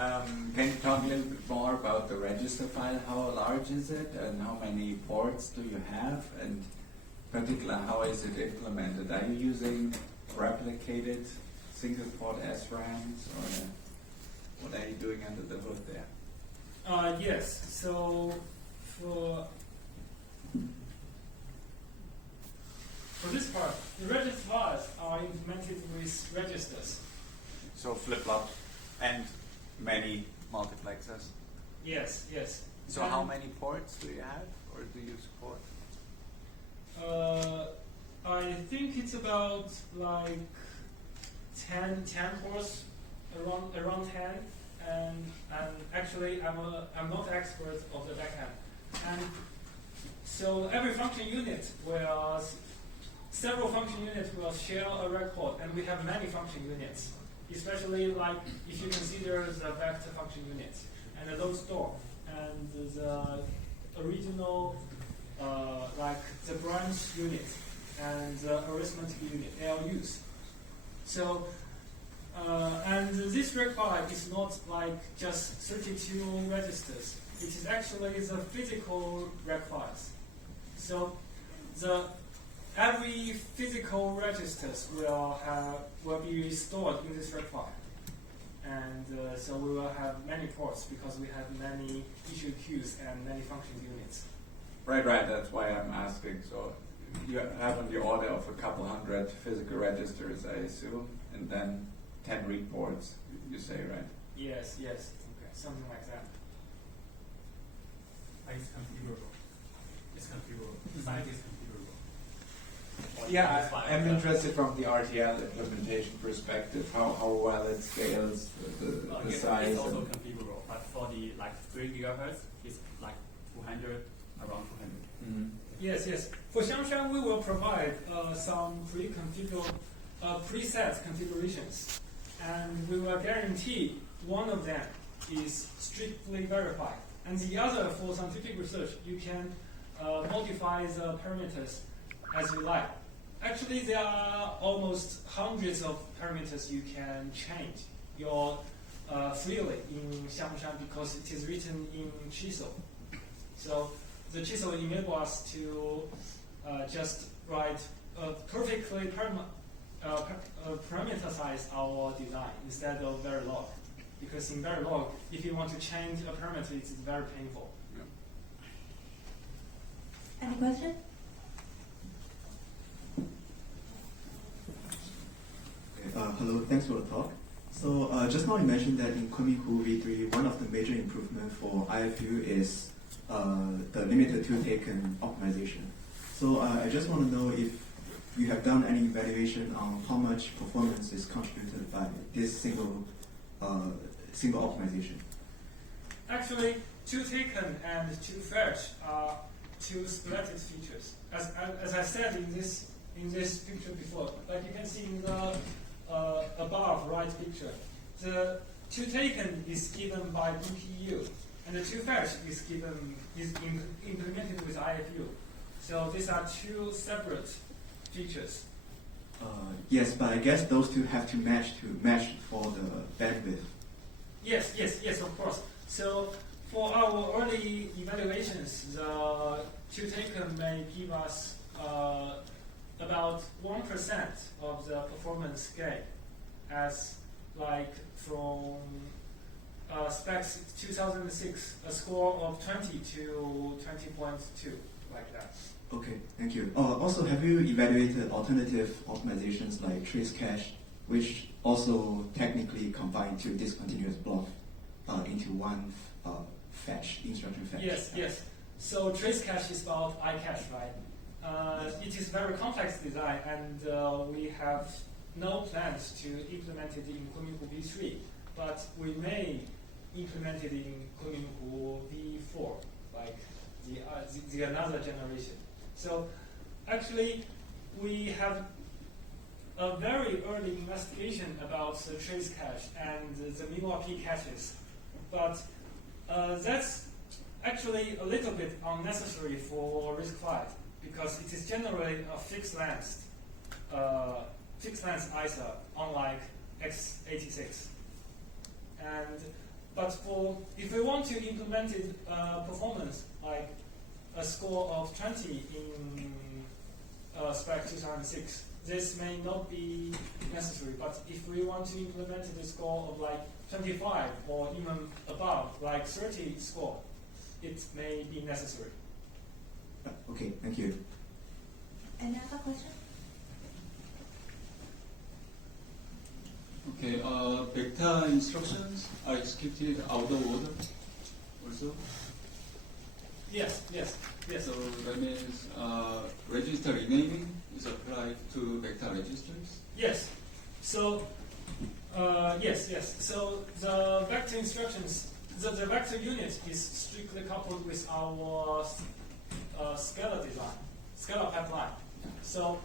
Can you talk a little bit more about the register file? How large is it, and how many ports do you have? And in particular, how is it implemented? Are you using replicated single port SRAMs, or what are you doing under the hood there? Yes. So for this part, the register files are implemented with registers. So flip-flops and many multiplexers. Yes, yes. So how many ports do you have, or do you support? I think it's about like 10 ports, around 10, and actually I'm not expert of the backend, and so every function unit will several function units will share a record, and we have many function units, especially like if you consider the vector function units and the load store and the original like the branch unit and the arithmetic unit, ALUs. So and this record is not like just 32 registers. It is actually the physical records. So every physical registers will be stored in this record, and so we will have many ports because we have many issue queues and many function units. Right. That's why I'm asking. So you have on the order of a couple hundred physical registers, I assume, and then 10 read ports. You say, right? Yes. Okay. Something like that. It's configurable. It's configurable. The size is configurable. Yeah, I'm interested from the RTL implementation perspective, how well it scales, the size. It's also configurable, but for the 3 gigahertz, it's like 200, around 200. Mm-hmm. Yes. For Xiangshan, we will provide some preset configurations, and we will guarantee one of them is strictly verified, and the other, for scientific research, you can modify the parameters as you like. Actually, there are almost hundreds of parameters you can change freely in Xiangshan because it is written in chisel. So the chisel enables us to just write perfectly parameterize our design instead of Verilog. Because in Verilog, if you want to change a parameter, it's very painful. Yeah. Any question? Hello, thanks for the talk. So just now you mentioned that in Kunming-Hu V3, one of the major improvements for IFU is the limited to taken optimization. So I just want to know if you have done any evaluation on how much performance is contributed by this single optimization. Actually, two taken and two fetch are two splitted features. As I said in this picture before, like you can see in the above right picture, the two taken is given by BPU, and the two fetch is implemented with IFU. So these are two separate features. Yes, but I guess those two have to match for the bandwidth. Yes, of course. So for our early evaluations, the two taken may give us about 1% of the performance gain, as like from specs 2006, a score of 20 to 20.2, like that. Okay, thank you. Also, have you evaluated alternative optimizations like trace cache, which also technically combine two discontinuous blocks into one instruction fetch? Yes. So trace cache is about iCache, right? It is very complex design, and we have no plans to implement it in Kunming-Hu V3, but we may implement it in Kunming-Hu V4, like the another generation. So actually, we have a very early investigation about the trace cache and the MICRO25 caches, but that's actually a little bit unnecessary for RISC-V because it is generally a fixed length ISA, unlike x86. But if we want to implement it performance, like a score of 20 in spec 2006, this may not be necessary. But if we want to implement the score of like 25 or even above, like 30 score, it may be necessary. Okay, thank you. Any other question? Okay, vector instructions are executed out of order also. Yes. So that means register renaming is applied to vector registers. Yes. So yes. So the vector instructions, the vector unit is strictly coupled with our scalar design, scalar pipeline. So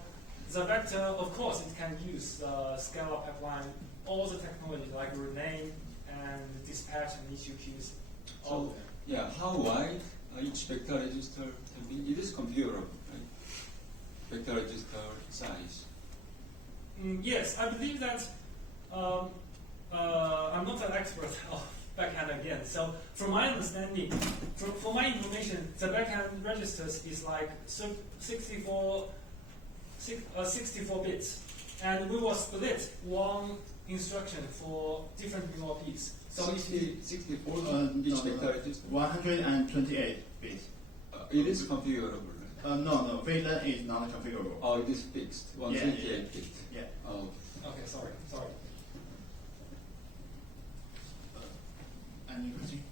the vector, of course, it can use the scalar pipeline, all the technology like rename and dispatch and issue queues. So yeah, how wide each vector register can be? It is configurable, right? Vector register size. Yes, I believe that I'm not an expert of backhand again. So from my understanding, for my information, the backhand registers is like 64 bits, and we will split one instruction for different URPs. So 64 each vector register. 128 bits. It is configurable, right? No, VLAN is not configurable. Oh, it is fixed. 128 bits. Yeah. Oh. okay, sorry. Any question?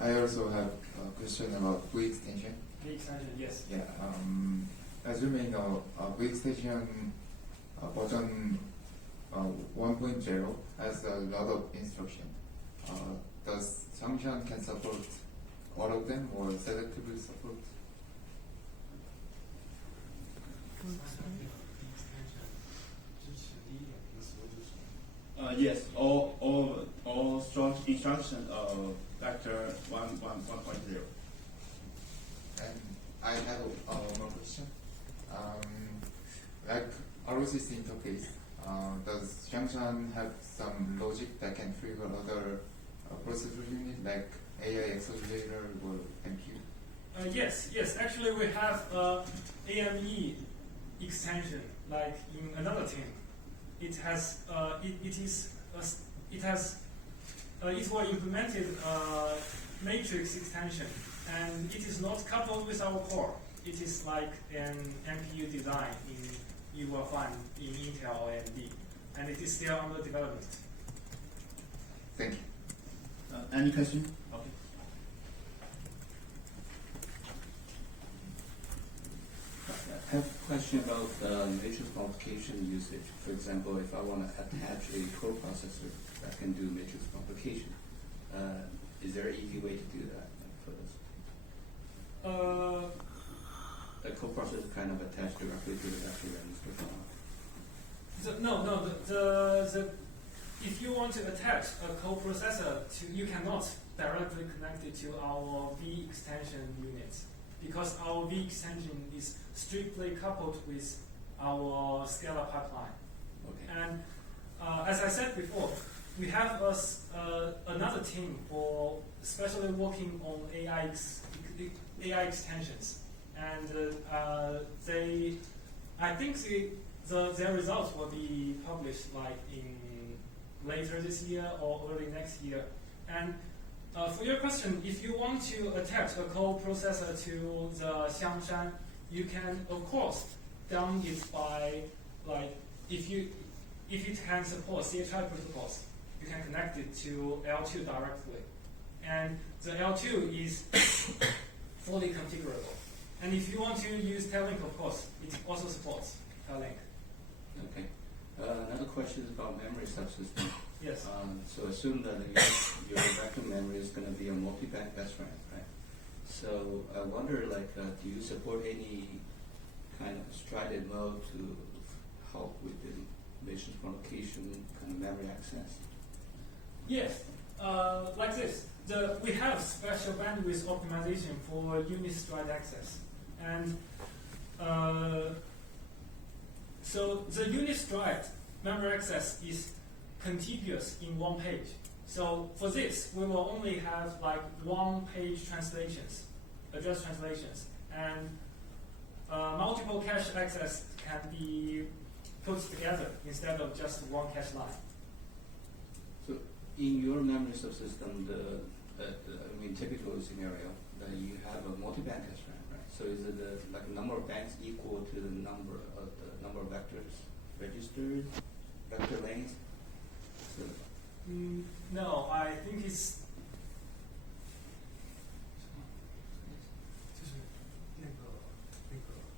I also have a question about V extension. The extension, yes. Yeah, as you may know, V extension version 1.0 has a lot of instruction. Does Xiangshan can support all of them or selectively support? Yes, all strong instructions of vector 1.0. And I have one more question. Like ROCC interface, does Xiangshan have some logic that can trigger other processor unit like AI accelerator or MPU? Yes. Actually, we have AME extension like in another team. It was implemented matrix extension, and it is not coupled with our core. It is like an MPU design you will find in Intel or AMD, and it is still under development. Thank you. Any question? Okay. I have a question about matrix multiplication usage. For example, if I want to attach a coprocessor that can do matrix multiplication, is there an easy way to do that for this? A coprocessor kind of attached directly to the vector register file. If you want to attach a coprocessor you cannot directly connect it to our V extension unit, because our V extension is strictly coupled with our scalar pipeline. Okay. And as I said before, we have another team for especially working on AI extensions, and I think their results will be published like in later this year or early next year. And for your question, if you want to attach a coprocessor to the Xiangshan, you can of course down it by like if it can support CHI protocols, you can connect it to L2 directly, and the L2 is fully configurable. And if you want to use Tailink, of course, it also supports Tailink. Okay. Another question is about memory subsystem. Yes. So assume that your vector memory is going to be a multi-bank SRAM, right? So I wonder, like, do you support any kind of strided mode to help with the matrix multiplication kind of memory access? Yes. Like this. We have special bandwidth optimization for unit stride access, and So the unistride memory access is contiguous in one page. So for this, we will only have like one-page translations, address translations, and multiple cache access can be put together instead of just one cache line. So in your memory subsystem, typical scenario that you have a multi-bank cache line, right? So is it like number of banks equal to the number of vectors registered, vector lanes? So No, I think it's. 就是那个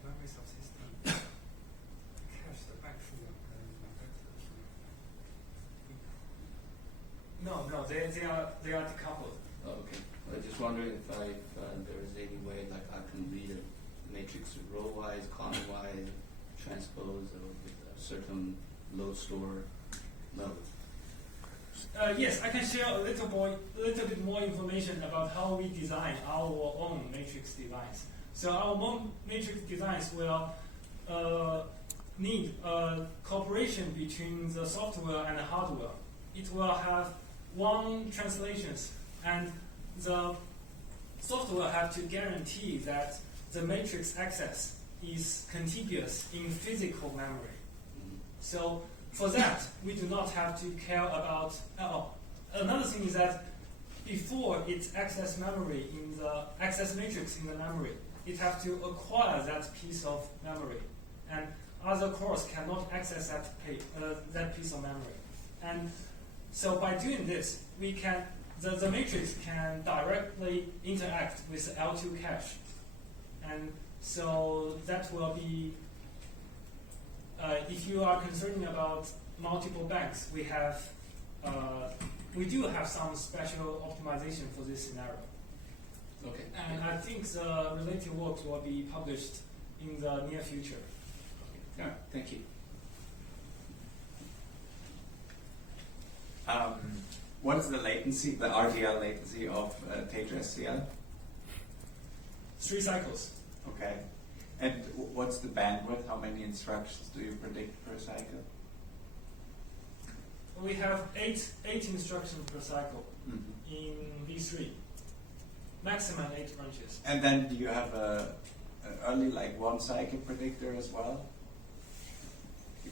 memory subsystem cache 的byte数量跟 vector 的数量。No, they are decoupled. oh, okay. I was just wondering if there is any way like I can read a matrix row-wise, column-wise, transpose with a certain load store mode. Yes, I can share a little bit more information about how we design our own matrix designs. So our own matrix designs will need a cooperation between the software and the hardware. It will have one translations, and the software have to guarantee that the matrix access is contiguous in physical memory. So for that, we do not have to care about. Another thing is that before it access memory in the access matrix in the memory, it have to acquire that piece of memory, and other cores cannot access that piece of memory. And so by doing this, we can the matrix can directly interact with the L2 cache, and so that will be. If you are concerned about multiple banks, we do have some special optimization for this scenario. Okay. And I think the related work will be published in the near future. Yeah, thank you. What is the latency, the RTL latency of TageSCL? 3 cycles. Okay. And what's the bandwidth? How many instructions do you predict per cycle? We have eight instructions per cycle in V3. Maximum 8 branches. And then do you have an early like 1 cycle predictor as well?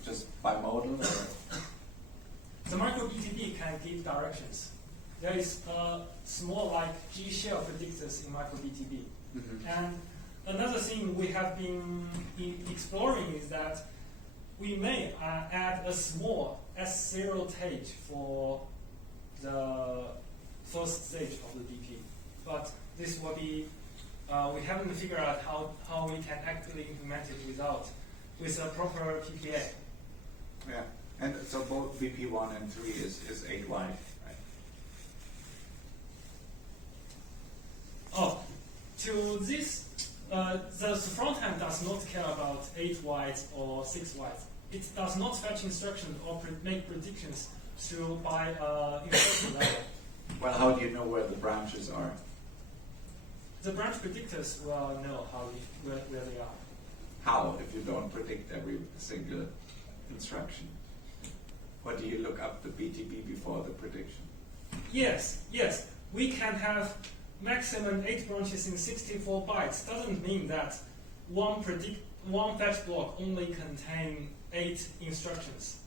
Just bimodal or? The MICRO25 can give directions. There is a small like G shell predictors in MICRO25. And another thing we have been exploring is that we may add a small S0 Tage for the first stage of the DP. But this will be, we haven't figured out how we can actually implement it with a proper PPA. Yeah. And so both BP1 and 3 is 8 wide, right? Oh, to this, the front end does not care about 8 wide or 6 wide. It does not fetch instructions or make predictions by instruction level. Well, how do you know where the branches are? The branch predictors will know where they are. How, if you don't predict every single instruction? What do you look up the BTB before the prediction? Yes. We can have maximum 8 branches in 64 bytes. Doesn't mean that one fetch block only contain 8 instructions.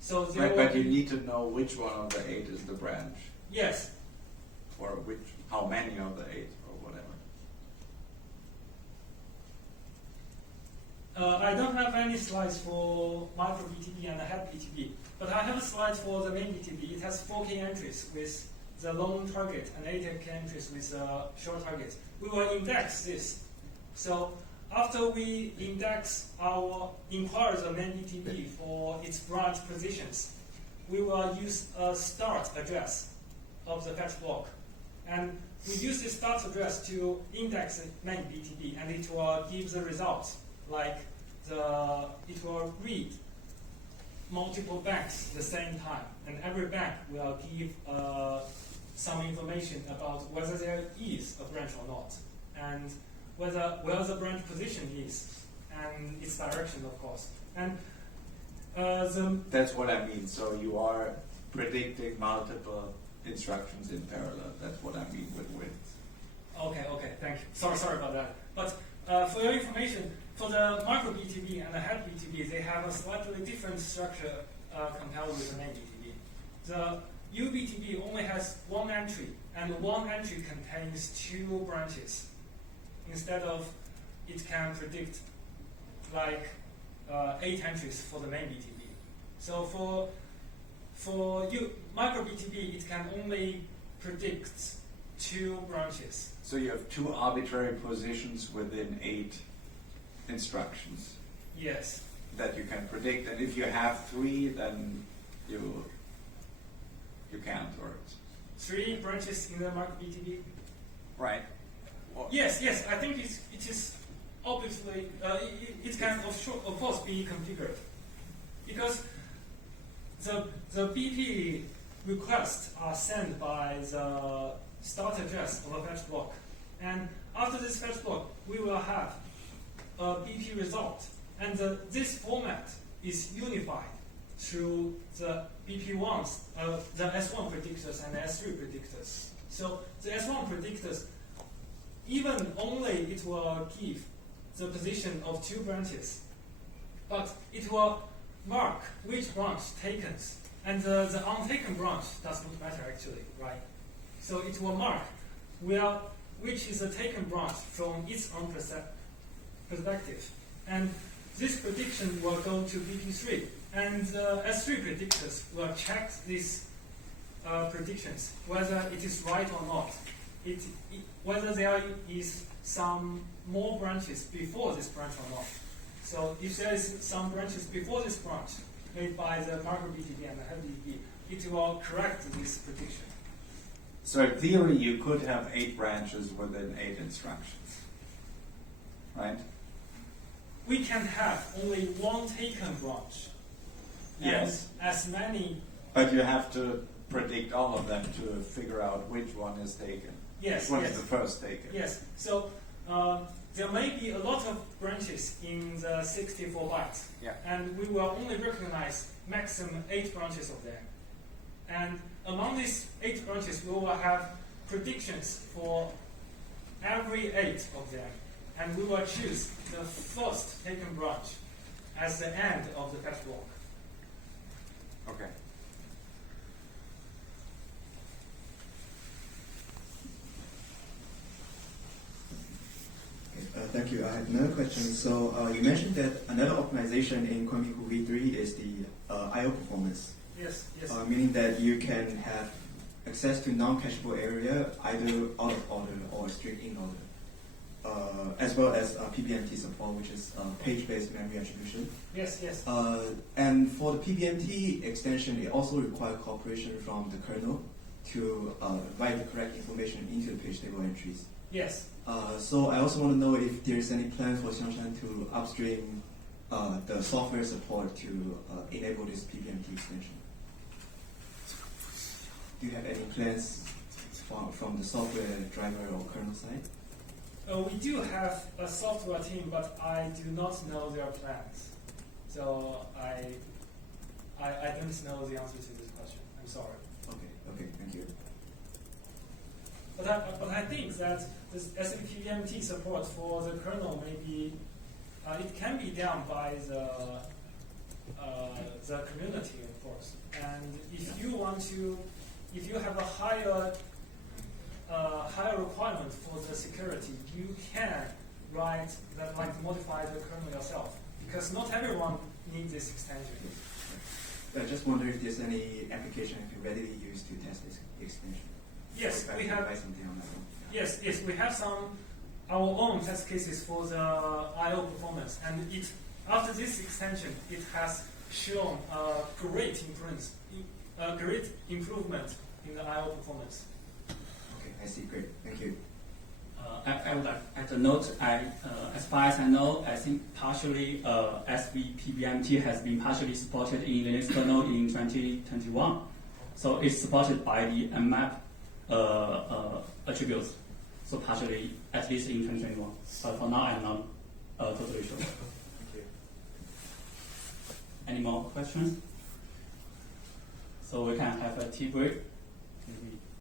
So there Right, but you need to know which one of the 8 is the branch. Yes. Or how many of the 8 or whatever. I don't have any slides for micro BTB and the head BTB, but I have a slide for the main BTB. It has 4K entries with the long target and 8K entries with short target. We will index this. So after we inquire the main BTB for its branch positions, we will use a start address of the fetch block. And we use this start address to index the main BTB, and it will give the results. Like it will read multiple banks at the same time, and every bank will give some information about whether there is a branch or not, and where the branch position is, and its direction, of course. And That's what I mean. So you are predicting multiple instructions in parallel. That's what I mean with width. Okay, thank you. Sorry about that. But for your information, for the micro BTB and the head BTB, they have a slightly different structure compared with the main BTB. The UBTB only has one entry, and one entry contains 2 branches. Instead of it can predict like 8 entries for the main BTB. So for micro BTB, it can only predict 2 branches. So you have 2 arbitrary positions within 8 instructions Yes. that you can predict, and if you have 3, then you can't, or 3 branches in the micro BTB. right. Well, Yes. I think it is obviously it can of course be configured because the BP requests are sent by the start address of a fetch block, and after this fetch block, we will have a BP result, and this format is unified through the BP1s, the S1 predictors and the S3 predictors. So the S1 predictors, even only it will give the position of 2 branches, but it will mark which branch taken, and the untaken branch does not matter actually, right? So it will mark which is the taken branch from its own perspective, and this prediction will go to BP3, and S3 predictors will check these predictions whether it is right or not. Whether there is some more branches before this branch or not. So if there is some branches before this branch made by the micro BTB and the head BTB, it will correct this prediction. So in theory, you could have 8 branches within 8 instructions, right? We can have only one taken branch. Yes. And as many. But you have to predict all of them to figure out which one is taken. Yes. Which one is the first taken. Yes. So there may be a lot of branches in the 64 bytes. Yeah. And we will only recognize maximum 8 branches of them. And among these 8 branches, we will have predictions for every 8 of them. And we will choose the first taken branch as the end of the fetch block. Okay. Thank you. I have another question. So you mentioned that another optimization in Kunming V3 is the I/O performance. Yes. Meaning that you can have access to non-cacheable area either out of order or straight in order, as well as PBMT support, which is page-based memory attribution. Yes. And for the PBMT extension, it also requires cooperation from the kernel to write the correct information into the page table entries. Yes. So I also want to know if there's any plan for Xiangshan to upstream the software support to enable this PBMT extension. Do you have any plans from the software driver or kernel side? We do have a software team, but I do not know their plans. So I don't know the answer to this question. I'm sorry. Okay, thank you. But I think that this SAPBMT support for the kernel maybe it can be done by the community, of course. And if you have a higher requirement for the security, you can write that, like modify the kernel yourself, because not everyone needs this extension. I just wonder if there's any application you can readily use to test this extension. Yes, Or we if I can have. buy something on that one. Yes, we have our own test cases for the I/O performance, and after this extension, it has shown a great improvement in the I/O performance. Okay, I see. Great. Thank you. I would like to add a note. As far as I know, I think partially SVPBMT has been partially supported in Linux kernel in 2021. So it's supported by the mmap attributes. So partially, at least in 2021. But for now, I'm not totally sure. any more questions? So we can have a tea break. Maybe